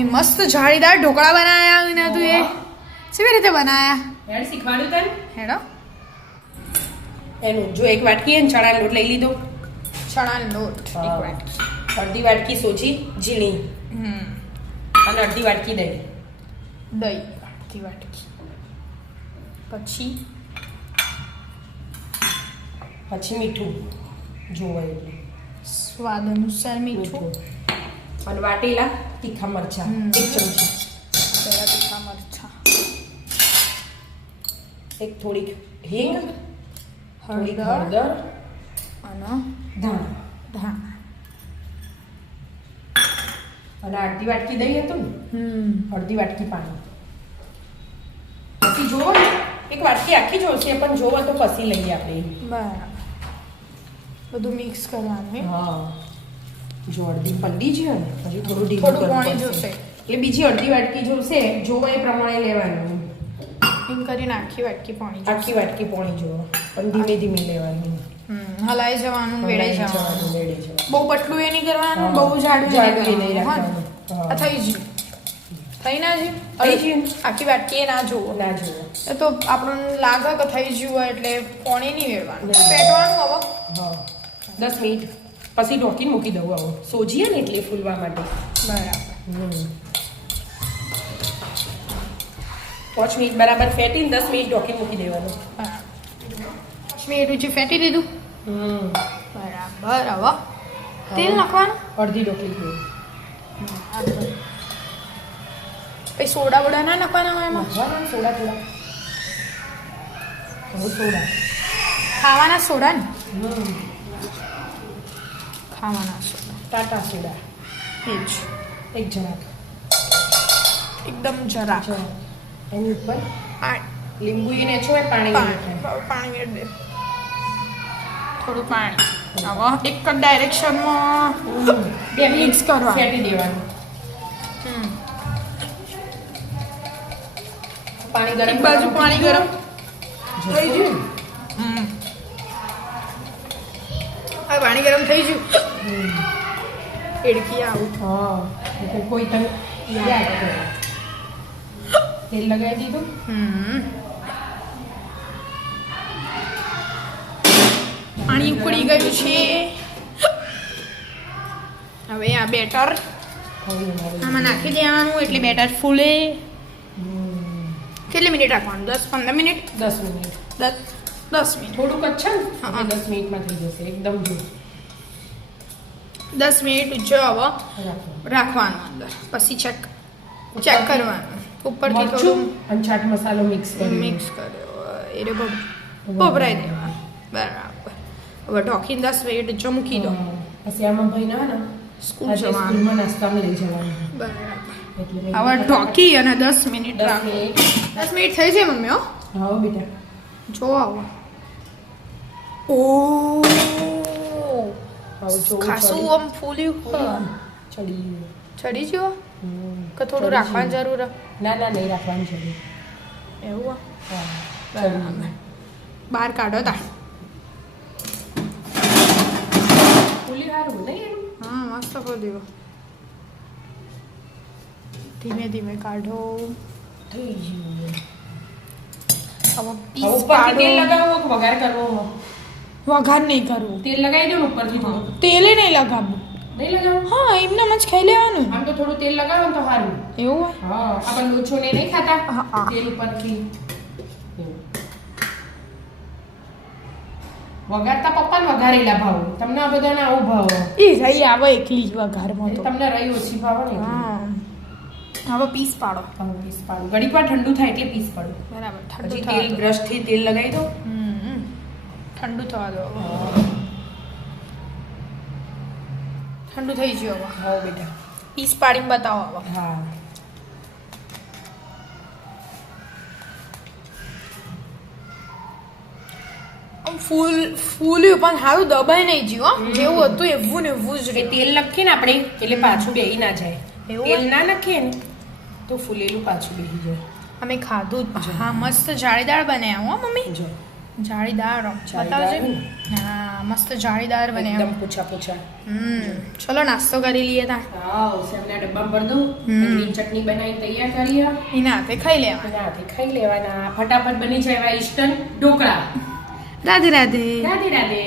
Mummy મસ્ત જાળીદાર ઢોકળા બનાયા વિના તું એ. કેવી રીતે બનાયા? હેડ શીખવાડ્યું તને? હેડો. એનું જો એક વાટકી એને ચણાનો લોટ લઈ લીધો. ચણાનો લોટ. એક વાટકી. અડધી વાટકી સોજી ઝીણી. હમ. અને અડધી વાટકી દહીં. દહીં અડધી વાટકી. પછી? પછી મીઠું. જોવાય સ્વાદ અનુસાર મીઠું. અને વાટેલા તીખા મરચા. એક ચમચી. તીખા મરચાં. એક થોડીક હિંગ થોડીક હળદર અને ધાણા. ધાણા. અને અડધી વાટકી દહીં હતું ને? હમ. અડધી વાટકી પાણી. પછી જોવો ને એક વાટકી આખી જોશે પણ જોવો તો પછી લઈએ આપણે. બરાબર. બધું મિક્સ કરવાનું હે? જો અડધી પલ્લી છે ને હજી થોડું ઢીલું થોડું પાણી જોશે. એટલે બીજી અડધી વાટકી જોશે જોવા એ પ્રમાણે લેવાનું. એમ કરીને આખી વાટકી પાણી આખી વાટકી પાણી જોવો પણ ધીમે ધીમે લેવાનું. હલાઈ જવાનું વેળાઈ જવાનું. બહુ પતલું એ નહીં કરવાનું બહુ જાડું જાડું નહીં? રાખવાનું. થઈ ગયું. થઈ ના ગયું. આખી વાટકી એ ના જોવો ના જોવો તો આપણને લાગે કે થઈ ગયું હોય એટલે પોણી નહીં વેળવાનું. નહીં. પેટવાનું હવે? દસ મિનિટ. પછી ઢોકીને મૂકી દઉં આવું. સોજીએ ને એટલે ફૂલવા માટે. બરાબર. પાંચ મિનિટ બરાબર ફેટીને દસ મિનિટ ઢોકીને મૂકી દેવાનું. પાંચ મેં રૂચી ફેટી દીધું? બરાબર હવે તેલ નાખવાનું? અડધી ઢોકળી થઈ પછી સોડા વોડા ના નાખવાના હોય એમાં? સોડા થોડા. સોડા. ખાવાના સોડા ને? ખાવાના સોડા ટાટા સોડા. એ જ. એક જરાક. એકદમ જરા એની ઉપર પાણી લીંબુ એને છો એ પાણી પાણી. દે. થોડું પાણી. હવે એક જ ડાયરેક્શનમાં બે મિક્સ કરવા. ફેટી દેવાનું. પાણી ગરમ બાજુ પાણી ગરમ. થઈ ગયું? હમ. હવે પાણી ગરમ થઈ ગયું. એડકી આવું. હા કોઈ તને યાદ કરે. તેલ લગાવી દીધું? હમ. પાણી ઉકળી ગયું છે. હવે આ બેટર આમાં નાખી દેવાનું એટલે બેટર ફૂલે. કેટલી મિનિટ રાખવાનું? દસ પંદર મિનિટ? દસ મિનિટ. દસ. દસ મિનિટ. થોડુંક જ છે ને? હા. દસ મિનિટમાં થઈ જશે એકદમ જો. દસ મિનિટ જો હવે રાખવાનું અંદર. પછી ચેક ચેક કરવાનું. ઉપરથી થોડું અને ચાટ મસાલો મિક્સ કર્યો. મિક્સ કર્યો એ રે ભભરાઈ દેવા. બરાબર. હવે ઢોકીને દસ મિનિટ જો મૂકી દો. પછી આમાં ભાઈ ના ને સ્કૂલ જવાનું. નાસ્તામાં લઈ જવાનું. બરાબર. હવે ઢોકી અને દસ મિનિટ દસ મિનિટ. દસ મિનિટ થઈ જાય મમ્મી હો હા બેટા. જો આવો. ઓ ખાસું આમ ફૂલ્યું હા. ચડી ચડી ગયો કે થોડું રાખવાની જરૂર ના ના નહીં રાખવાનું છે એવું બરાબર. બહાર કાઢો તા ફૂલી સારું નહીં હા મસ્ત કરી ધીમે ધીમે કાઢો થઈ ગયું હવે પીસ પાડો લગાવો વઘાર કરવો વઘાર નહીં કરવું તેલ લગાવી દો ઉપરથી તેલે નહીં લગાવવું નહીં લગાવો? હા એમને જ ખાઈ લેવાનું. આમ તો થોડું તેલ લગાવો તો સારું. એવું? હા આપણે લોચો ને નહીં ખાતા? હા, હા. તેલ ઉપરથી. વઘારતા પપ્પા ને વઘારેલા ભાવ. તમને આ બધાના આવું ભાવ? એ રહી આવે એકલી જ વઘારમાં તો. તમને રહી ઓછી ભાવ ને. હા. હવે પીસ પાડો. પીસ પાડો. ઘડીક વાર ઠંડુ થાય એટલે પીસ પાડો. બરાબર ઠંડુ તેલ બ્રશથી તેલ લગાવી દો. ઠંડુ થવા દો. ઠંડુ થઈ ગયું હવે. હા બેટા. પીસ પાડીને બતાવો હવે. હા. ફૂલ ફૂલ્યું પણ સારું દબાઈ નહીં હો. જેવું હતું એવું ને એવું જ તેલ નાખીએ ને આપણે એટલે પાછું બેહી ના જાય. એવું તેલ ના નાખીએ ને તો ફૂલેલું પાછું બેહી જાય. અમે ખાધું હા. મસ્ત જાળીદાર બનાવ્યા હો મમ્મી. જો. જાળીદાર બતાવજો. હા મસ્ત જાળીદાર બને એકદમ પૂછા પૂછા. હમ ચલો નાસ્તો કરી લઈએ તા. હા સેમના ડબ્બા ભર દઉં. ગ્રીન ચટણી બનાવી તૈયાર કરીએ એના હાથે ખાઈ લેવા એના હાથે ખાઈ લેવાના. ફટાફટ બની જાય એવા ઈસ્ટર્ન ઢોકળા. રાધે રાધે. રાધે રાધે.